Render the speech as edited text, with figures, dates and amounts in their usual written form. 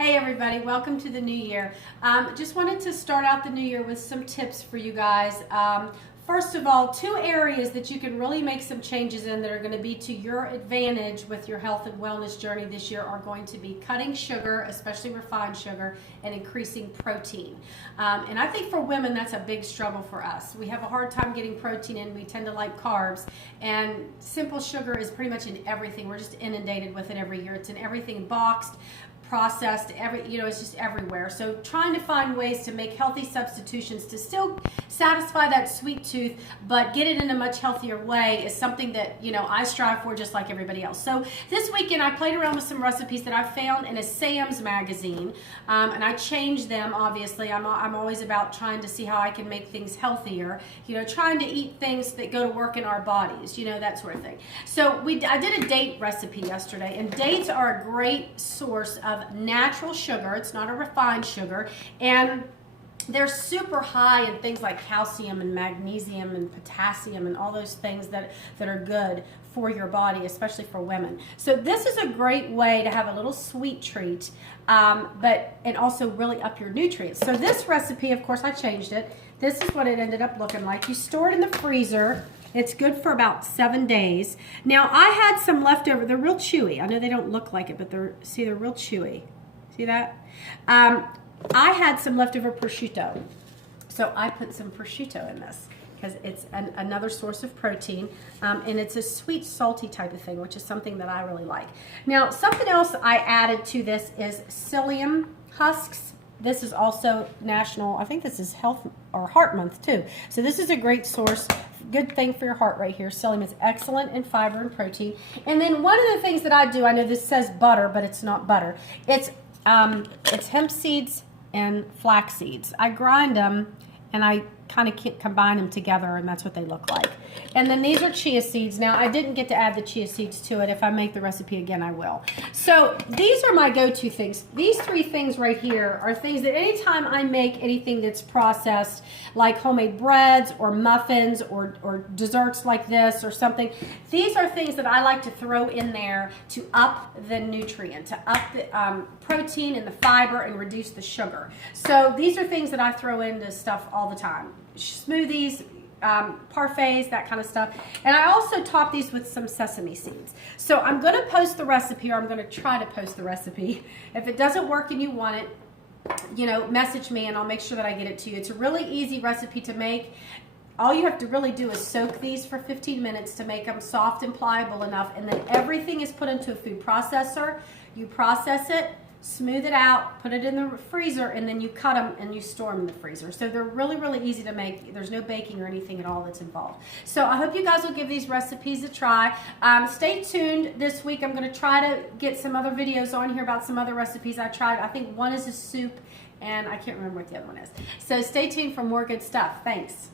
Hey everybody, welcome to the new year. Just wanted to start out the new year with some tips for you guys. First of all, two areas that you can really make some changes in that are going to be to your advantage with your health and wellness journey this year are going to be cutting sugar, especially refined sugar, and increasing protein. And I think for women that's a big struggle for us. We have a hard time getting protein in. We tend to like carbs, and simple sugar is pretty much in everything. We're just inundated with it every year. It's in everything boxed, processed, it's just everywhere. So trying to find ways to make healthy substitutions to still satisfy that sweet tooth but get it in a much healthier way is something that I strive for just like everybody else. So this weekend I played around with some recipes that I found in a Sam's magazine, and I changed them. Obviously I'm always about trying to see how I can make things healthier, trying to eat things that go to work in our bodies, that sort of thing. So I did a date recipe yesterday, and dates are a great source of natural sugar. It's not a refined sugar, and they're super high in things like calcium and magnesium and potassium and all those things that are good for your body, especially for women. So this is a great way to have a little sweet treat, and also really up your nutrients. So this recipe, of course, I changed it. This is what it ended up looking like. You store it in the freezer. It's good for about 7 days. Now, I had some leftover. They're real chewy. I know they don't look like it, but they're real chewy. See that? I had some leftover prosciutto. So I put some prosciutto in this because it's another source of protein, and it's a sweet, salty type of thing, which is something that I really like. Now, something else I added to this is psyllium husks. This is also national, I think this is health or heart month too. So this is a great source, good thing for your heart right here. Psyllium is excellent in fiber and protein. And then one of the things that I do, I know this says butter, but it's not butter. It's hemp seeds and flax seeds. I grind them and I kind of combine them together, and that's what they look like. And then these are chia seeds. Now, I didn't get to add the chia seeds to it. If I make the recipe again, I will. So these are my go-to things. These three things right here are things that anytime I make anything that's processed, like homemade breads or muffins or desserts like this or something, these are things that I like to throw in there to up the nutrient, to up the protein and the fiber and reduce the sugar. So these are things that I throw into stuff all the time. Smoothies, parfaits, that kind of stuff. And I also top these with some sesame seeds. So I'm going to post the recipe, or I'm going to try to post the recipe. If it doesn't work and you want it, message me and I'll make sure that I get it to you. It's a really easy recipe to make. All you have to really do is soak these for 15 minutes to make them soft and pliable enough, and then everything is put into a food processor. You process it, smooth it out, put it in the freezer, and then you cut them and you store them in the freezer. So they're really, really easy to make. There's no baking or anything at all that's involved. So I hope you guys will give these recipes a try. Stay tuned this week. I'm going to try to get some other videos on here about some other recipes I tried. I think one is a soup, and I can't remember what the other one is. So stay tuned for more good stuff. Thanks.